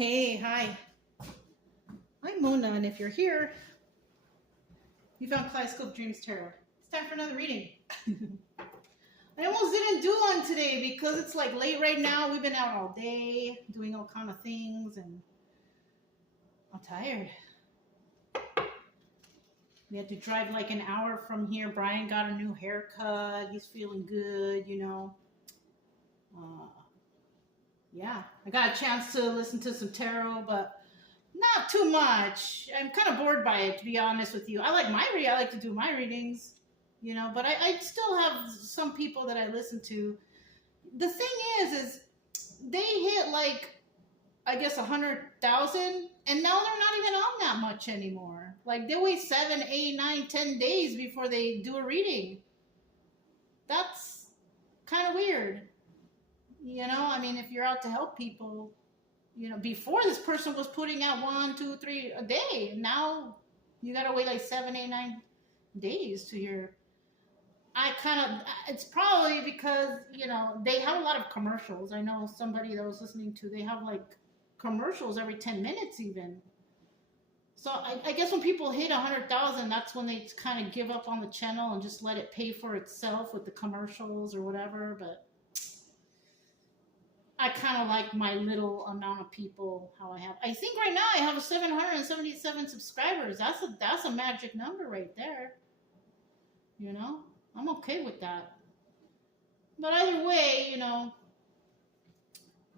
Hey, hi. I'm Mona, and if you're here, you found Kaleidoscope Dreams Tarot. It's time for another reading. I almost didn't do one today because it's like late right now. We've been out all day doing all kind of things, and I'm tired. We had to drive like an hour from here. Brian got a new haircut. He's feeling good, you know. Yeah, I got a chance to listen to some tarot, but not too much. I'm kind of bored by it, to be honest with you. I like to do my readings, you know, but I still have some people that I listen to. The thing is they hit like, I guess 100,000, and now they're not even on that much anymore. Like they wait 7, 8, 9, 10 days before they do a reading. That's kind of weird. You know, I mean, if you're out to help people, you know, before this person was putting out 1, 2, 3 a day. Now you got to wait like 7, 8, 9 days to hear. It's probably because, you know, they have a lot of commercials. I know somebody that I was listening to, they have like commercials every 10 minutes even. So I guess when people hit 100,000, that's when they kind of give up on the channel and just let it pay for itself with the commercials or whatever. But I kind of like my little amount of people, how I have. I think right now I have 777 subscribers. That's a magic number right there. You know, I'm okay with that. But either way, you know,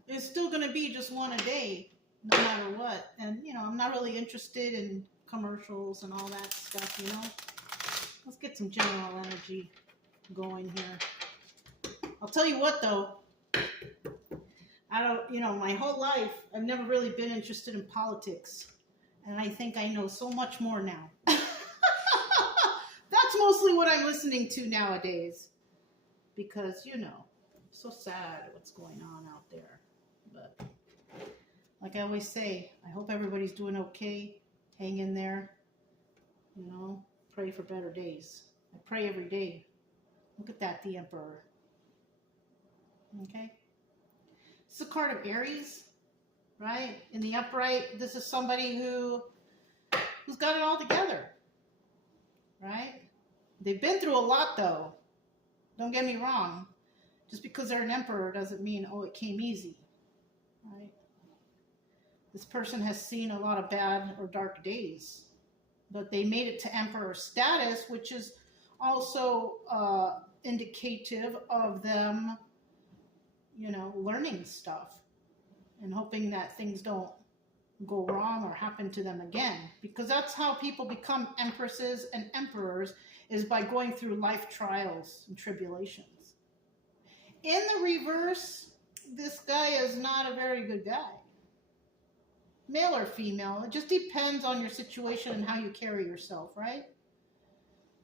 it's still going to be just one a day, no matter what. And, you know, I'm not really interested in commercials and all that stuff, you know. Let's get some general energy going here. I'll tell you what, though. You know, my whole life, I've never really been interested in politics. And I think I know so much more now. That's mostly what I'm listening to nowadays. Because, you know, so sad what's going on out there. But like I always say, I hope everybody's doing okay. Hang in there. You know, pray for better days. I pray every day. Look at that, the Emperor. Okay? It's a card of Aries, right? In the upright, this is somebody who's got it all together, right? They've been through a lot, though. Don't get me wrong. Just because they're an emperor doesn't mean, oh, it came easy, right? This person has seen a lot of bad or dark days, but they made it to emperor status, which is also indicative of them, you know, learning stuff and hoping that things don't go wrong or happen to them again. Because that's how people become empresses and emperors, is by going through life trials and tribulations. In the reverse, this guy is not a very good guy. Male or female, it just depends on your situation and how you carry yourself, right?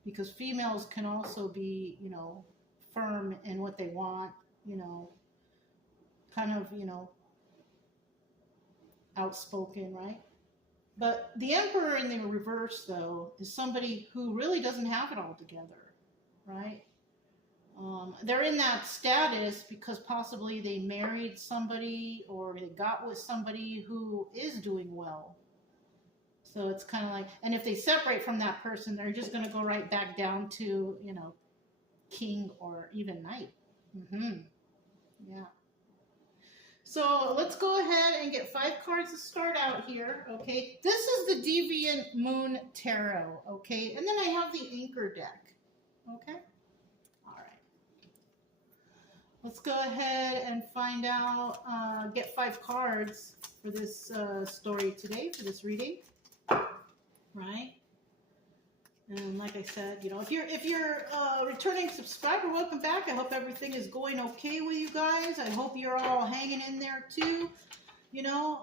Because females can also be, you know, firm in what they want, you know, kind of, you know, outspoken, right? But the Emperor in the reverse, though, is somebody who really doesn't have it all together, right? They're in that status because possibly they married somebody or they got with somebody who is doing well. So it's kind of like, and if they separate from that person, they're just going to go right back down to, you know, king or even knight. Yeah. So let's go ahead and get 5 cards to start out here, okay? This is the Deviant Moon Tarot, okay? And then I have the Anchor deck, okay? All right. Let's go ahead and find out, get 5 cards for this story today, for this reading, right? And like I said, you know, if you're a returning subscriber, welcome back. I hope everything is going okay with you guys. I hope you're all hanging in there too. You know,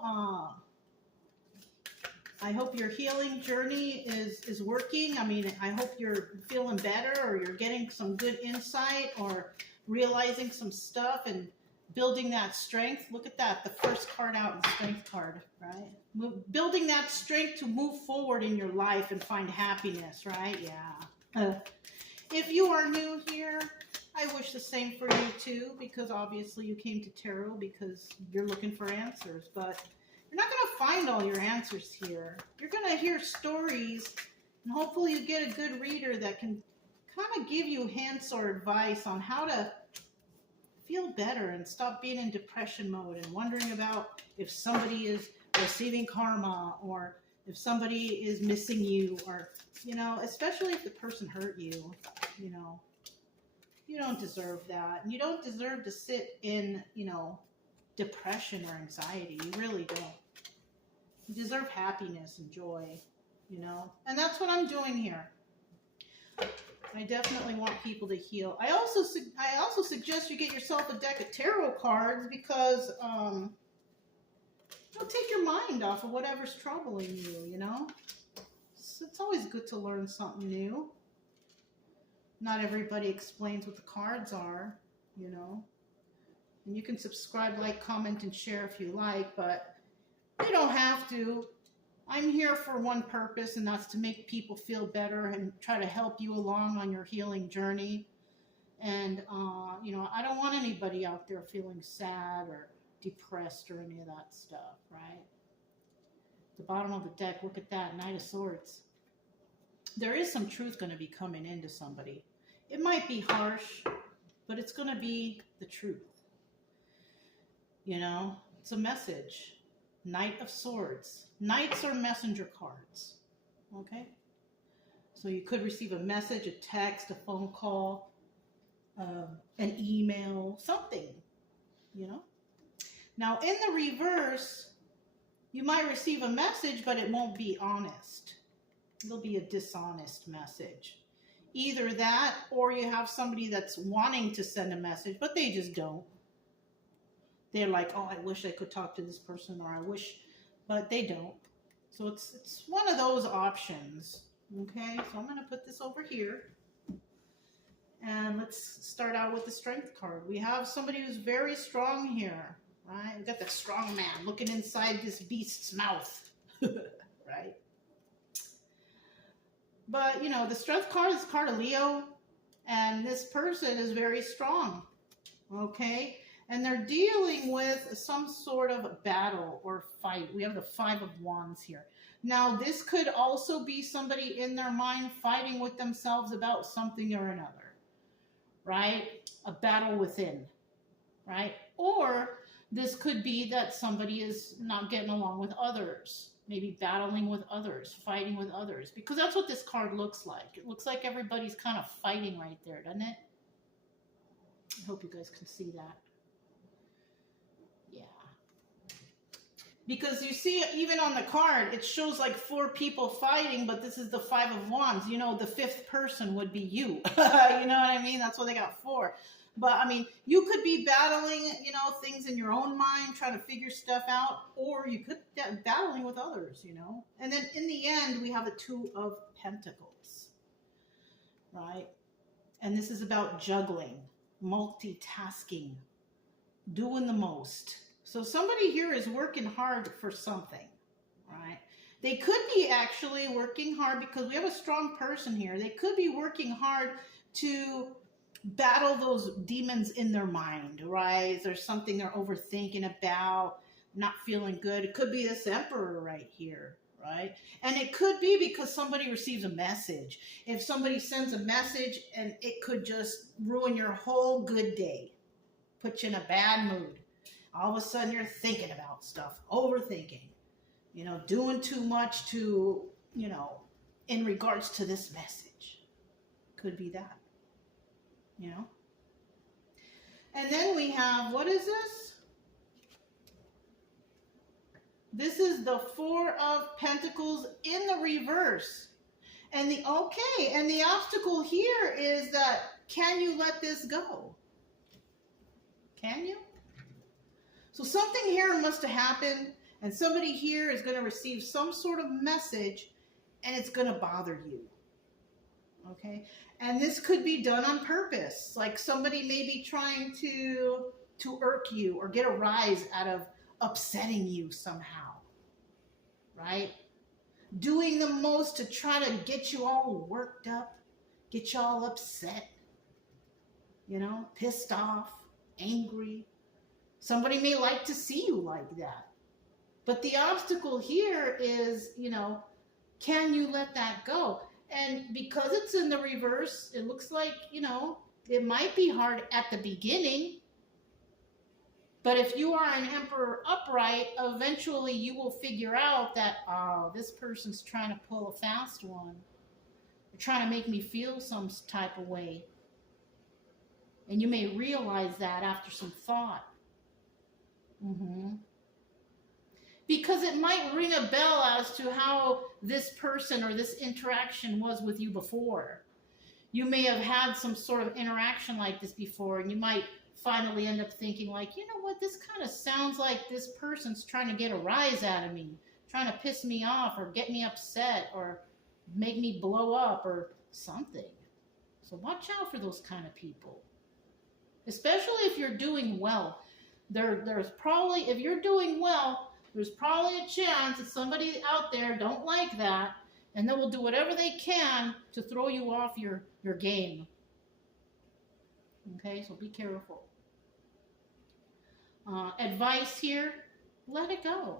I hope your healing journey is working. I mean, I hope you're feeling better, or you're getting some good insight, or realizing some stuff and building that strength. Look at that, the first card out, the strength card, right? Building that strength to move forward in your life and find happiness, right? Yeah. If you are new here, I wish the same for you too, because obviously you came to tarot because you're looking for answers, but You're not going to find all your answers here. You're going to hear stories, and hopefully you get a good reader that can kind of give you hints or advice on how to feel better and stop being in depression mode and wondering about if somebody is receiving karma or if somebody is missing you, or, you know, especially if the person hurt you, you know, you don't deserve that. And you don't deserve to sit in, you know, depression or anxiety. You really don't. You deserve happiness and joy, you know, and that's what I'm doing here. I definitely want people to heal. I also suggest you get yourself a deck of tarot cards because it'll take your mind off of whatever's troubling you, you know. It's always good to learn something new. Not everybody explains what the cards are, you know. And you can subscribe, like, comment, and share if you like, but you don't have to. I'm here for one purpose, and that's to make people feel better and try to help you along on your healing journey. And, you know, I don't want anybody out there feeling sad or depressed or any of that stuff, right? The bottom of the deck, look at that, Knight of Swords. There is some truth going to be coming into somebody. It might be harsh, but it's going to be the truth. You know, it's a message. Knight of Swords. Knights are messenger cards. Okay? So you could receive a message, a text, a phone call, an email, something, you know? Now, in the reverse, you might receive a message, but it won't be honest. It'll be a dishonest message. Either that, or you have somebody that's wanting to send a message, but they just don't. They're like, oh, I wish I could talk to this person, or I wish, but they don't. So it's one of those options. Okay, so I'm going to put this over here. And let's start out with the Strength card. We have somebody who's very strong here, right? We've got the strong man looking inside this beast's mouth, right? But, you know, the Strength card is card of Leo, and this person is very strong, okay? And they're dealing with some sort of battle or fight. We have the Five of Wands here. Now, this could also be somebody in their mind fighting with themselves about something or another, right? A battle within, right? Or this could be that somebody is not getting along with others, maybe battling with others, fighting with others, because that's what this card looks like. It looks like everybody's kind of fighting right there, doesn't it? I hope you guys can see that. Yeah. Because you see, even on the card, it shows like 4 people fighting, but this is the Five of Wands. You know, the 5th person would be you. You know what I mean? That's why they got 4. But, I mean, you could be battling, you know, things in your own mind, trying to figure stuff out, or you could be battling with others, you know. And then in the end, we have the Two of Pentacles, right? And this is about juggling, multitasking, doing the most. So somebody here is working hard for something, right? They could be actually working hard because we have a strong person here. They could be working hard to battle those demons in their mind, right? There's something they're overthinking about, not feeling good. It could be this Emperor right here, right? And it could be because somebody receives a message. If somebody sends a message, and it could just ruin your whole good day, put you in a bad mood. All of a sudden you're thinking about stuff, overthinking, you know, doing too much to, you know, in regards to this message. Could be that. You know? And then we have, what is this? This is the Four of Pentacles in the reverse. And the obstacle here is that, can you let this go? Can you? So something here must have happened, and somebody here is going to receive some sort of message, and it's going to bother you. Okay? And this could be done on purpose. Like somebody may be trying to irk you or get a rise out of upsetting you somehow. Right? Doing the most to try to get you all worked up, get you all upset, you know, pissed off, angry. Somebody may like to see you like that. But the obstacle here is, can you let that go? And because it's in the reverse, it looks like, it might be hard at the beginning. But if you are an Emperor upright, eventually you will figure out that, oh, this person's trying to pull a fast one. They're trying to make me feel some type of way. And you may realize that after some thought. Because it might ring a bell as to how this person or this interaction was with you before. You may have had some sort of interaction like this before, and you might finally end up thinking like, you know what, this kind of sounds like this person's trying to get a rise out of me, trying to piss me off or get me upset or make me blow up or something. So watch out for those kind of people. Especially if you're doing well. There's probably, if you're doing well, there's probably a chance that somebody out there don't like that, and they will do whatever they can to throw you off your game. Okay, so be careful. Advice here, let it go.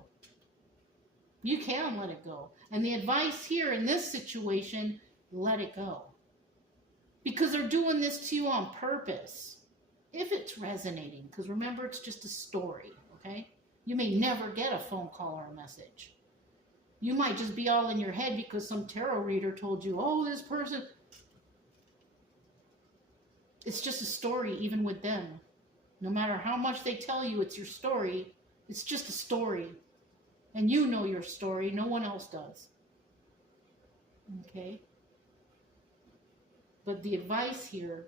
You can let it go. And the advice here in this situation, let it go. Because they're doing this to you on purpose. If it's resonating, because remember, it's just a story, okay? You may never get a phone call or a message. You might just be all in your head because some tarot reader told you, oh, this person. It's just a story, even with them. No matter how much they tell you it's your story, it's just a story. And you know your story, no one else does. Okay? But the advice here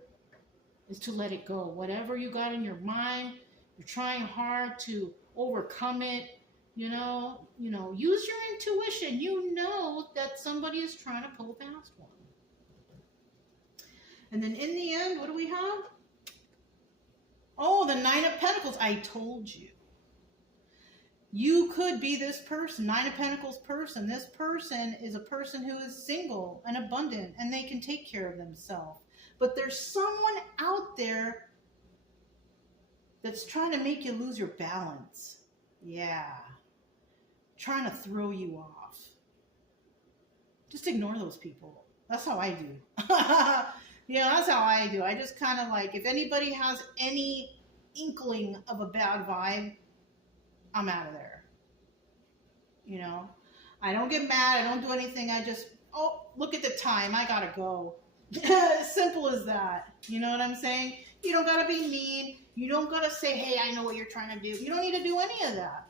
is to let it go. Whatever you got in your mind, you're trying hard to overcome it, use your intuition. You know that somebody is trying to pull past one. And then in the end, what do we have? Oh, the Nine of Pentacles. I told you. You could be this person, Nine of Pentacles person. This person is a person who is single and abundant, and they can take care of themselves. But there's someone out there that's trying to make you lose your balance. Yeah. Trying to throw you off. Just ignore those people. That's how I do. That's how I do. I just kind of like, if anybody has any inkling of a bad vibe, I'm out of there. I don't get mad. I don't do anything. I just, look at the time. I gotta go. As simple as that. You know what I'm saying? You don't gotta be mean. You don't gotta say, hey, I know what you're trying to do. You don't need to do any of that.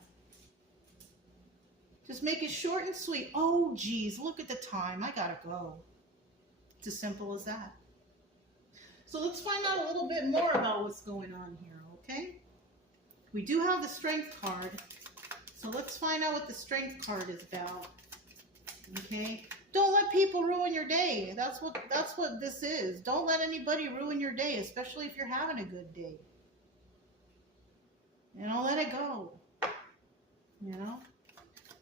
Just make it short and sweet. Oh, geez, look at the time. I gotta go. It's as simple as that. So let's find out a little bit more about what's going on here, okay? We do have the Strength card. So let's find out what the Strength card is about. Okay? Don't let people ruin your day. That's what this is. Don't let anybody ruin your day, especially if you're having a good day. Let it go.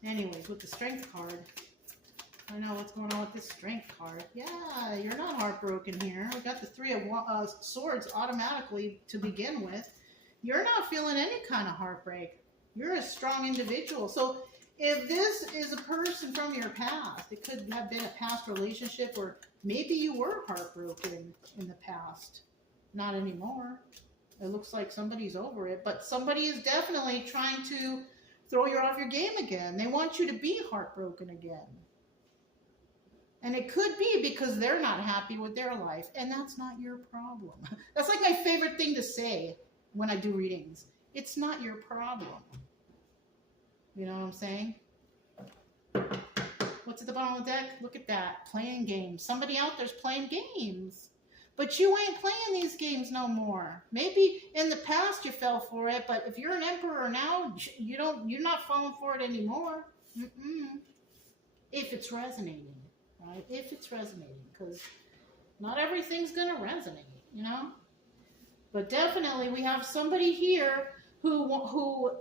Anyways, with the Strength card, I know what's going on with this Strength card. Yeah, you're not heartbroken here. We got the Three of Swords automatically to begin with. You're not feeling any kind of heartbreak. You're a strong individual. So if this is a person from your past, it could have been a past relationship, or maybe you were heartbroken in the past. Not anymore. It looks like somebody's over it, but somebody is definitely trying to throw you off your game again. They want you to be heartbroken again. And it could be because they're not happy with their life, and that's not your problem. That's like my favorite thing to say when I do readings. It's not your problem. You know what I'm saying? What's at the bottom of the deck? Look at that. Playing games. Somebody out there's playing games. But you ain't playing these games no more. Maybe in the past you fell for it, but if you're an emperor now, you're not falling for it anymore. If it's resonating, right? If it's resonating, because not everything's going to resonate, But definitely we have somebody here who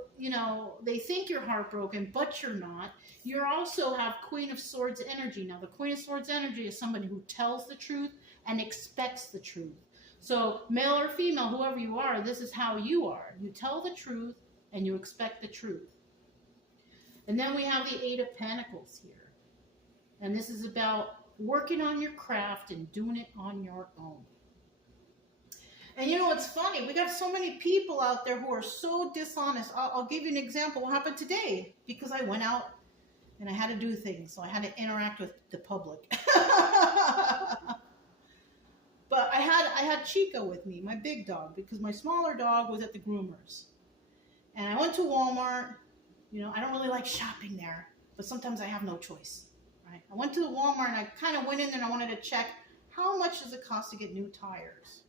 they think you're heartbroken, but you're not. You also have Queen of Swords energy. Now, the Queen of Swords energy is somebody who tells the truth and expects the truth. So, male or female, whoever you are, this is how you are. You tell the truth and you expect the truth. And then we have the Eight of Pentacles here. And this is about working on your craft and doing it on your own. And you know what's funny? We got so many people out there who are so dishonest. I'll give you an example. What happened today? Because I went out and I had to do things. So I had to interact with the public. But I had Chica with me, my big dog, because my smaller dog was at the groomers. And I went to Walmart. You know, I don't really like shopping there, but sometimes I have no choice, right? I went to the Walmart and I kind of went in there and I wanted to check how much does it cost to get new tires.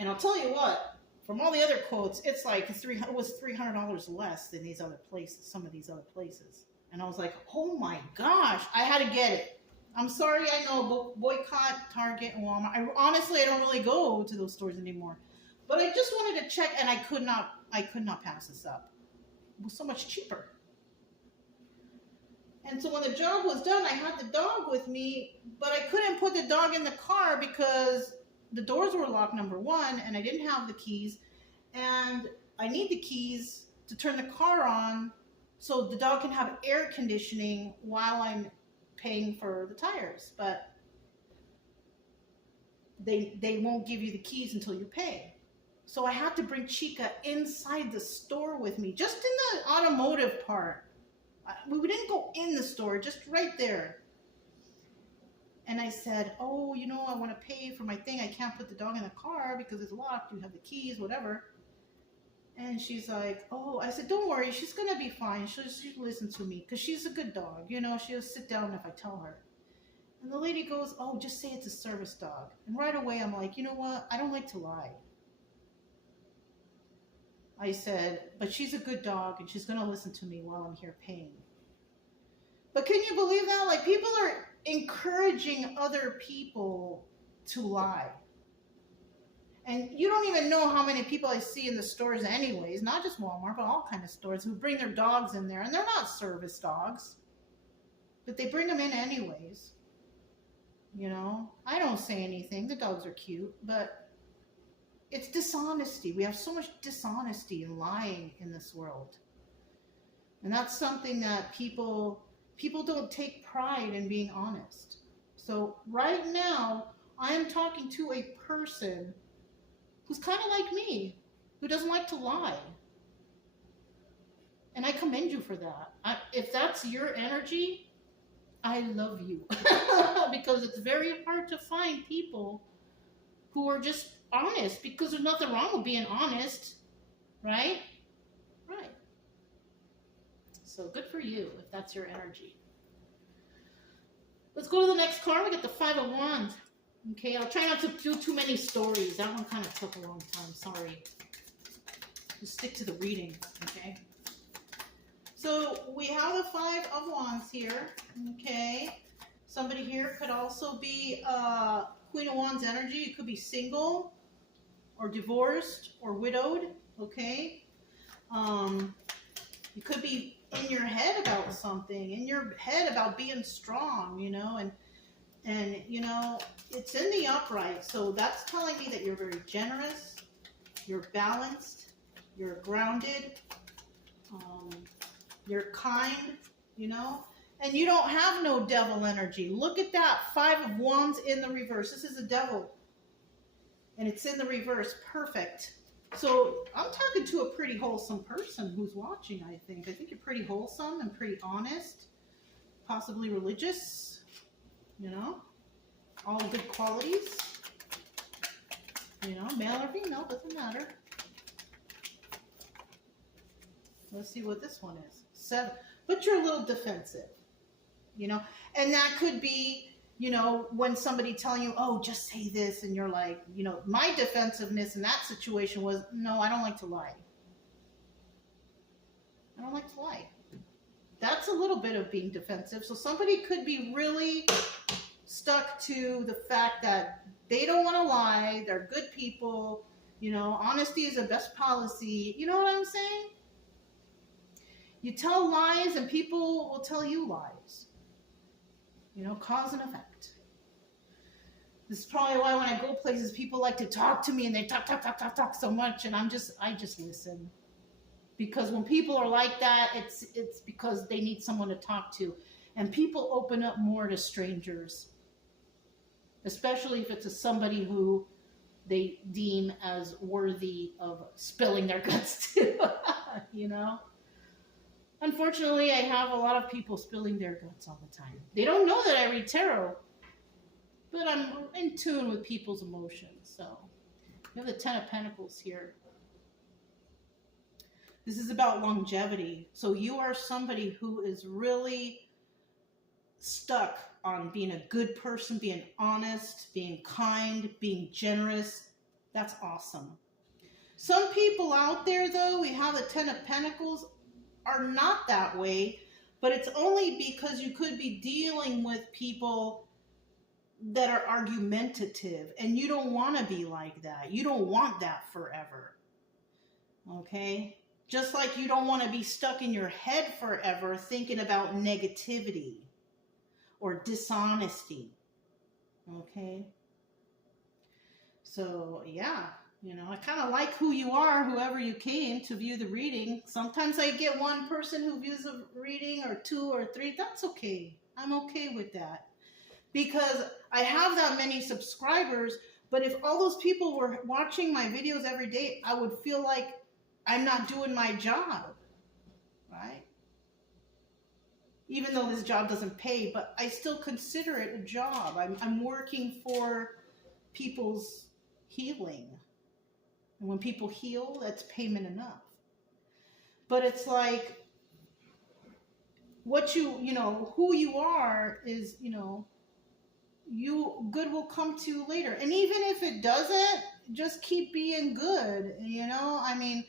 And I'll tell you what, from all the other quotes, it's like it was $300 less than these other places, some of these other places. And I was like, oh my gosh, I had to get it. I'm sorry, I know, boycott Target and Walmart. Honestly, I don't really go to those stores anymore. But I just wanted to check, and I could not pass this up. It was so much cheaper. And so when the job was done, I had the dog with me, but I couldn't put the dog in the car because the doors were locked, number one, and I didn't have the keys. And I need the keys to turn the car on so the dog can have air conditioning while I'm paying for the tires. But they won't give you the keys until you pay. So I had to bring Chica inside the store with me, just in the automotive part. We didn't go in the store, just right there. And I said, oh, you know, I want to pay for my thing. I can't put the dog in the car because it's locked. You have the keys, whatever. And she's like, oh, I said, don't worry. She's going to be fine. She'll listen to me because she's a good dog. You know, she'll sit down if I tell her. And the lady goes, oh, just say it's a service dog. And right away, I'm like, you know what? I don't like to lie. I said, but she's a good dog and she's going to listen to me while I'm here paying. But can you believe that? Like, people are encouraging other people to lie. And you don't even know how many people I see in the stores anyways, not just Walmart, but all kinds of stores who bring their dogs in there. And they're not service dogs, but they bring them in anyways. You know, I don't say anything. The dogs are cute, but it's dishonesty. We have so much dishonesty and lying in this world. And that's something that people don't take pride in being honest. So right now, I am talking to a person who's kind of like me, who doesn't like to lie. And I commend you for that. If that's your energy, I love you. Because it's very hard to find people who are just honest, because there's nothing wrong with being honest, right? Right. So good for you if that's your energy. Let's go to the next card. We got the Five of Wands. Okay, I'll try not to do too many stories. That one kind of took a long time. Sorry. Just stick to the reading, okay? So we have the Five of Wands here, okay? Somebody here could also be Queen of Wands energy. It could be single or divorced or widowed, okay? You could be in your head about something, in your head about being strong, you know, and you know, it's in the upright. So that's telling me that you're very generous, you're balanced, you're grounded, you're kind, you know, and you don't have no devil energy. Look at that, Five of Wands in the reverse. This is a devil. And it's in the reverse. Perfect. So I'm talking to a pretty wholesome person who's watching, I think. I think you're pretty wholesome and pretty honest, possibly religious, you know, all good qualities. You know, male or female, doesn't matter. Let's see what this one is. 7. But you're a little defensive, you know, and that could be, you know, when somebody telling you, oh, just say this, and you're like, you know, my defensiveness in that situation was, no, I don't like to lie. I don't like to lie. That's a little bit of being defensive. So somebody could be really stuck to the fact that they don't want to lie, they're good people, you know, honesty is the best policy. You know what I'm saying? You tell lies and people will tell you lies. You know, cause and effect. This is probably why when I go places, people like to talk to me and they talk so much, and I just listen. Because when people are like that, it's because they need someone to talk to. And people open up more to strangers, especially if it's somebody who they deem as worthy of spilling their guts to, you know? Unfortunately, I have a lot of people spilling their guts all the time. They don't know that I read tarot, but I'm in tune with people's emotions. So we have the Ten of Pentacles here. This is about longevity. So you are somebody who is really stuck on being a good person, being honest, being kind, being generous. That's awesome. Some people out there, though, we have the Ten of Pentacles, are not that way, but it's only because you could be dealing with people that are argumentative, and you don't want to be like that. You don't want that forever. Okay? Just like you don't want to be stuck in your head forever thinking about negativity or dishonesty. Okay? So, yeah. You know, I kind of like who you are, whoever you came to view the reading. Sometimes I get one person who views a reading, or two or three. That's okay. I'm okay with that. Because I have that many subscribers, but if all those people were watching my videos every day, I would feel like I'm not doing my job, right? Even though this job doesn't pay, but I still consider it a job. I'm working for people's healing. And when people heal, that's payment enough. But it's like, what you know, who you are is, you know, good will come to you later. And even if it doesn't, just keep being good, you know? I mean,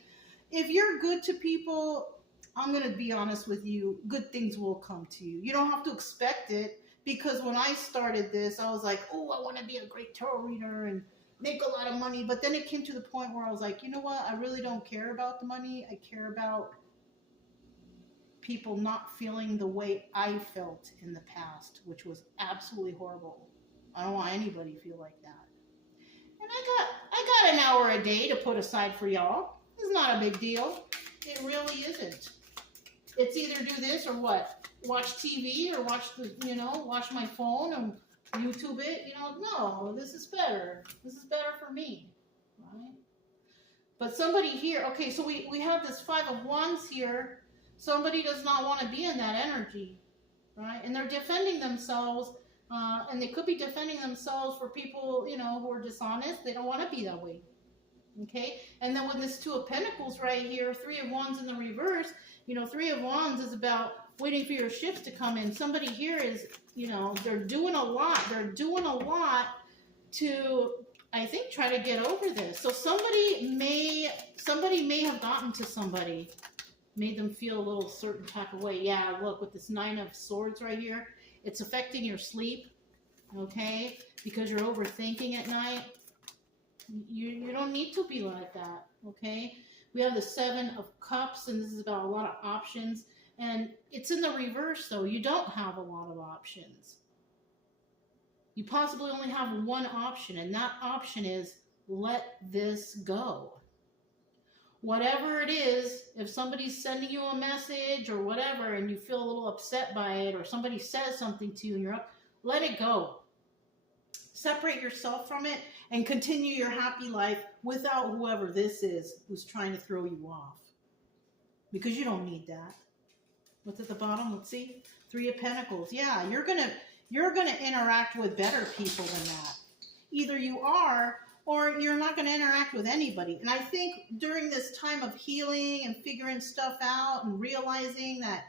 if you're good to people, I'm going to be honest with you, good things will come to you. You don't have to expect it, because when I started this, I was like, oh, I want to be a great tarot reader and make a lot of money. But then it came to the point where I was like, you know what? I really don't care about the money. I care about people not feeling the way I felt in the past, which was absolutely horrible. I don't want anybody to feel like that. And I got an hour a day to put aside for y'all. It's not a big deal. It really isn't. It's either do this or what? Watch TV or watch my phone and YouTube it, you know? No, this is better. This is better for me, right? But somebody here, okay, so we have this Five of Wands here. Somebody does not want to be in that energy, right? And they're defending themselves, and they could be defending themselves for people, you know, who are dishonest. They don't want to be that way, okay? And then with this Two of Pentacles right here, Three of Wands in the reverse, you know, Three of Wands is about waiting for your shifts to come in. Somebody here is, you know, they're doing a lot. They're doing a lot to, I think, try to get over this. So somebody may have gotten to somebody, made them feel a little certain type of way. Yeah, look, with this Nine of Swords right here, it's affecting your sleep, okay? Because you're overthinking at night. You don't need to be like that, okay? We have the Seven of Cups, and this is about a lot of options. And it's in the reverse, though. You don't have a lot of options. You possibly only have one option, and that option is let this go. Whatever it is, if somebody's sending you a message or whatever, and you feel a little upset by it, or somebody says something to you and you're up, let it go. Separate yourself from it and continue your happy life without whoever this is who's trying to throw you off. Because you don't need that. What's at the bottom? Let's see. Three of Pentacles. Yeah, you're gonna interact with better people than that. Either you are, or you're not going to interact with anybody. And I think during this time of healing and figuring stuff out and realizing that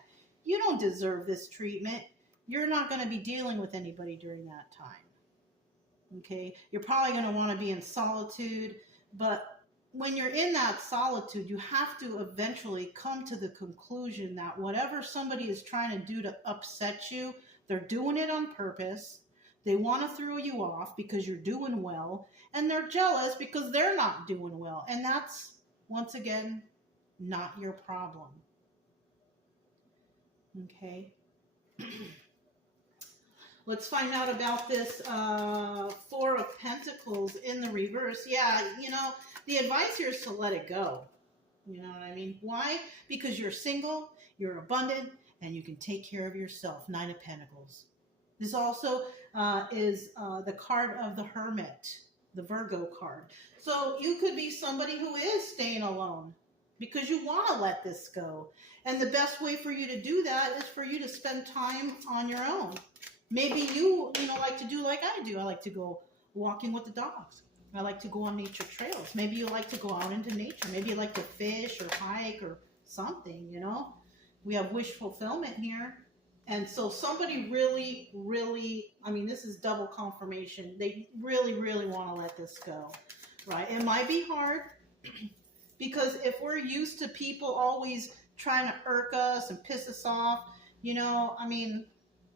you don't deserve this treatment, you're not going to be dealing with anybody during that time. Okay? You're probably going to want to be in solitude, but when you're in that solitude, you have to eventually come to the conclusion that whatever somebody is trying to do to upset you, they're doing it on purpose. They want to throw you off because you're doing well, and they're jealous because they're not doing well. And that's, once again, not your problem. Okay? Let's find out about this Four of Pentacles in the reverse. Yeah, you know, the advice here is to let it go. You know what I mean? Why? Because you're single, you're abundant, and you can take care of yourself. Nine of Pentacles. This also is the card of the Hermit, the Virgo card. So you could be somebody who is staying alone because you want to let this go. And the best way for you to do that is for you to spend time on your own. Maybe you like to do like I do. I like to go walking with the dogs. I like to go on nature trails. Maybe you like to go out into nature. Maybe you like to fish or hike or something, you know. We have wish fulfillment here. And so somebody really, really, I mean, this is double confirmation. They really, really want to let this go, right? It might be hard because if we're used to people always trying to irk us and piss us off, you know, I mean,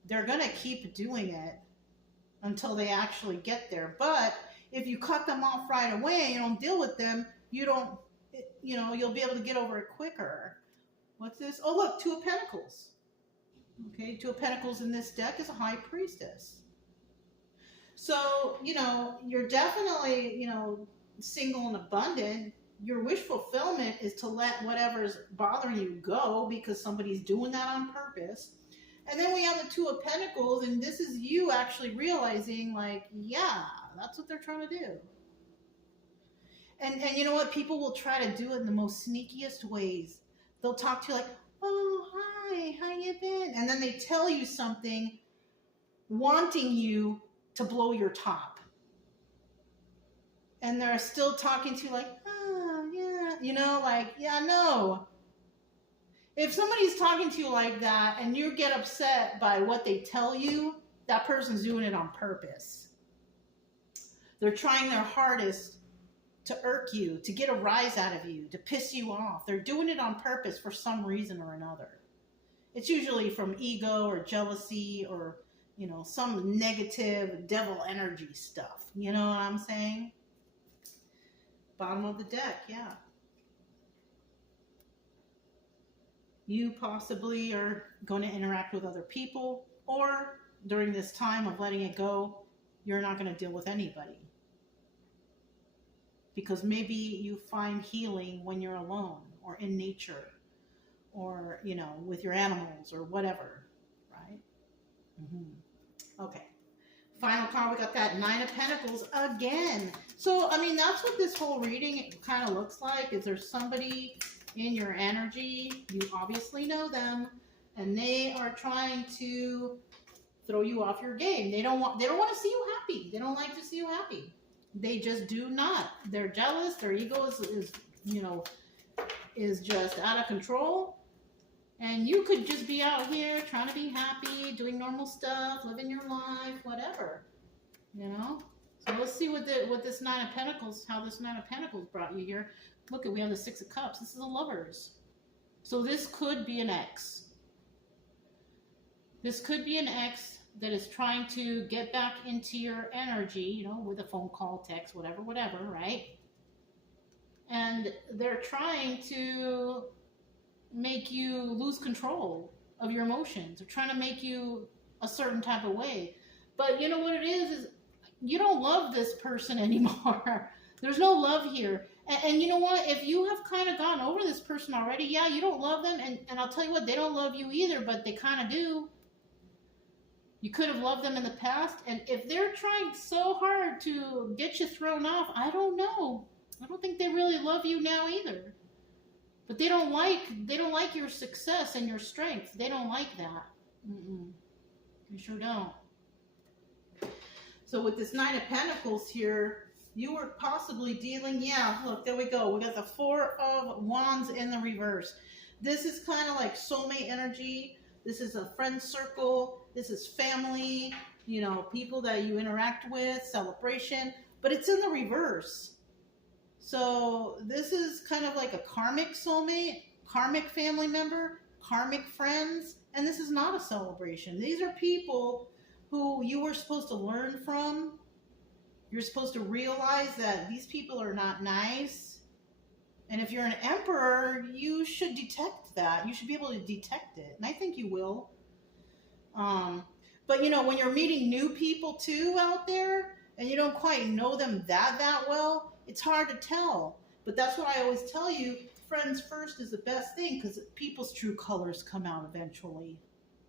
they're going to keep doing it until they actually get there. But if you cut them off right away and you don't deal with them, you'll be able to get over it quicker. What's this? Oh, look, Two of Pentacles. Okay, Two of Pentacles in this deck is a High Priestess. So, you're definitely, single and abundant. Your wish fulfillment is to let whatever's bothering you go because somebody's doing that on purpose. And then we have the Two of Pentacles, and this is you actually realizing, like, yeah, that's what they're trying to do. And you know what? People will try to do it in the most sneakiest ways. They'll talk to you like, oh, hi, how you been? And then they tell you something wanting you to blow your top. And they're still talking to you like, oh, yeah, yeah, no. If somebody's talking to you like that and you get upset by what they tell you, that person's doing it on purpose. They're trying their hardest to irk you, to get a rise out of you, to piss you off. They're doing it on purpose for some reason or another. It's usually from ego or jealousy or, some negative devil energy stuff. You know what I'm saying? Bottom of the deck, yeah. You possibly are going to interact with other people, or during this time of letting it go, you're not going to deal with anybody. Because maybe you find healing when you're alone or in nature or, with your animals or whatever, right? Okay. Final card, we got that Nine of Pentacles again. So, I mean, that's what this whole reading kind of looks like. Is there somebody in your energy? You obviously know them, and they are trying to throw you off your game. They don't want to see you happy. They don't like to see you happy. They just do not. They're jealous. Their ego is just out of control. And you could just be out here trying to be happy, doing normal stuff, living your life, whatever. So let's see what this Nine of Pentacles, how this Nine of Pentacles brought you here. Look, we have the Six of Cups. This is the Lovers. So this could be an ex. This could be an ex that is trying to get back into your energy, with a phone call, text, whatever, right? And they're trying to make you lose control of your emotions. They're trying to make you a certain type of way. But you know what it is you don't love this person anymore. There's no love here. And you know what? If you have kind of gone over this person already, yeah, you don't love them. And I'll tell you what, they don't love you either, but they kind of do. You could have loved them in the past. And if they're trying so hard to get you thrown off, I don't know. I don't think they really love you now either. But they don't like your success and your strength. They don't like that. You sure don't. So with this Nine of Pentacles here, you were possibly dealing, yeah, look, there we go. We got the Four of Wands in the reverse. This is kind of like soulmate energy. This is a friend circle. This is family, people that you interact with, celebration. But it's in the reverse. So this is kind of like a karmic soulmate, karmic family member, karmic friends. And this is not a celebration. These are people who you were supposed to learn from. You're supposed to realize that these people are not nice. And if you're an emperor, you should detect that. You should be able to detect it. And I think you will. But when you're meeting new people too out there, and you don't quite know them that well, it's hard to tell. But that's what I always tell you. friends first is the best thing because people's true colors come out eventually.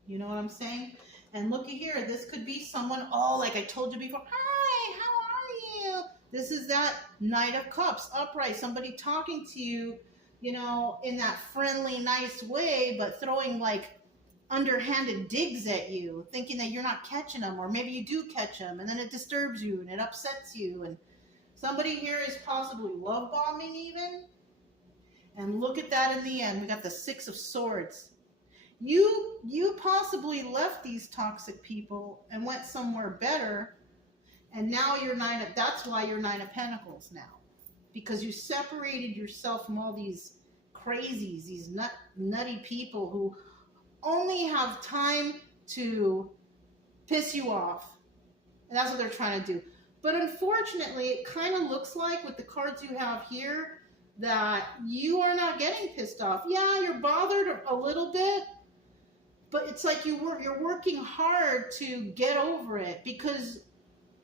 You know what I'm saying? And looky here, this could be someone, oh, like I told you before, hi, how are you? This is that Knight of Cups, upright, somebody talking to you, you know, in that friendly, nice way, but throwing like underhanded digs at you, thinking that you're not catching them, or maybe you do catch them, and then it disturbs you and it upsets you. And somebody here is possibly love bombing even. And look at that in the end. We got the Six of Swords. You possibly left these toxic people and went somewhere better, and now you're that's why you're Nine of Pentacles now. Because you separated yourself from all these crazies, these nutty people who only have time to piss you off. And that's what they're trying to do. But unfortunately, it kind of looks like with the cards you have here that you are not getting pissed off. Yeah, you're bothered a little bit, but it's like you're working hard to get over it, because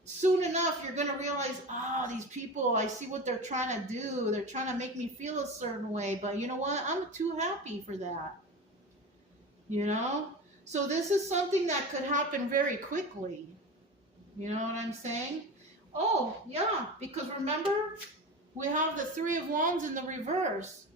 soon enough you're going to realize, oh, these people, I see what they're trying to do. They're trying to make me feel a certain way, but you know what? I'm too happy for that. You know? So this is something that could happen very quickly. You know what I'm saying? Oh, yeah, because remember, we have the Three of Wands in the reverse.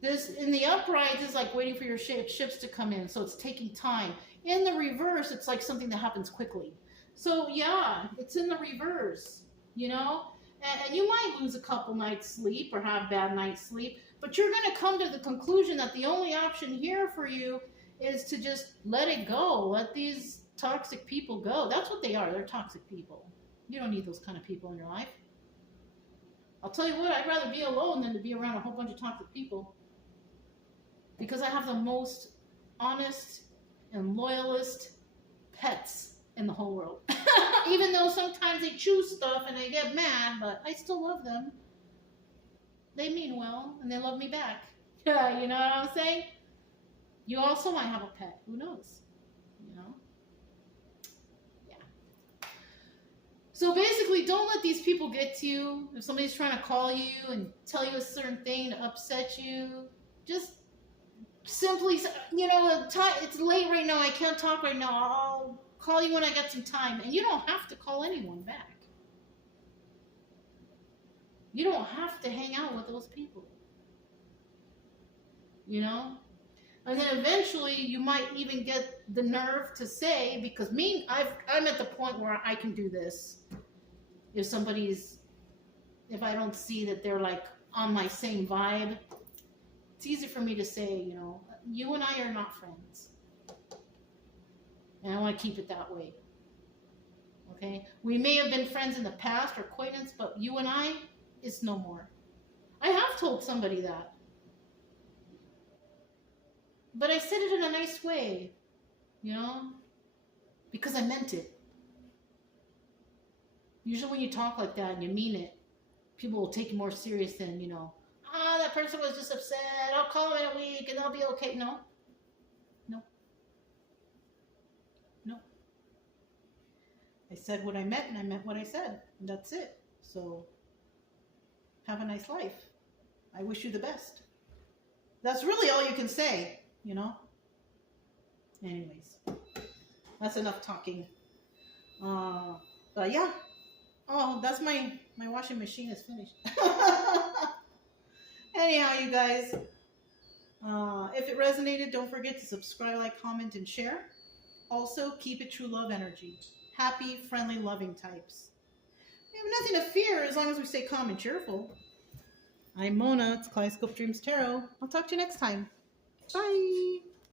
This, in the upright, is like waiting for your ships to come in, so it's taking time. In the reverse, it's like something that happens quickly. So, yeah, it's in the reverse, you know? And you might lose a couple nights' sleep or have bad night's sleep, but you're going to come to the conclusion that the only option here for you is to just let it go. Let these toxic people go. That's what they are. They're toxic people. You don't need those kind of people in your life. I'll tell you what, I'd rather be alone than to be around a whole bunch of toxic people. Because I have the most honest and loyalist pets in the whole world. Even though sometimes they choose stuff and they get mad, but I still love them. They mean well, and they love me back. Yeah, you know what I'm saying? You also might have a pet. Who knows? You know? Yeah. So basically, don't let these people get to you. If somebody's trying to call you and tell you a certain thing to upset you, just simply, you know, it's late right now. I can't talk right now. I'll call you when I get some time. And you don't have to call anyone back. You don't have to hang out with those people. You know? And then eventually you might even get the nerve to say, because I'm at the point where I can do this. If I don't see that they're like on my same vibe, it's easy for me to say, you know, you and I are not friends. And I want to keep it that way. Okay? We may have been friends in the past or acquaintance, but you and I, it's no more. I have told somebody that. But I said it in a nice way, you know, because I meant it. Usually when you talk like that and you mean it, people will take you more serious than, you know, that person was just upset, I'll call them in a week and they'll be okay. No. I said what I meant and I meant what I said. And that's it. So have a nice life. I wish you the best. That's really all you can say, you know? Anyways, that's enough talking. But yeah. Oh, that's my washing machine is finished. Anyhow, you guys, if it resonated, don't forget to subscribe, like, comment, and share. Also, keep it true love energy. Happy, friendly, loving types. We have nothing to fear as long as we stay calm and cheerful. I'm Mona. It's Kaleidoscope Dreams Tarot. I'll talk to you next time. Bye.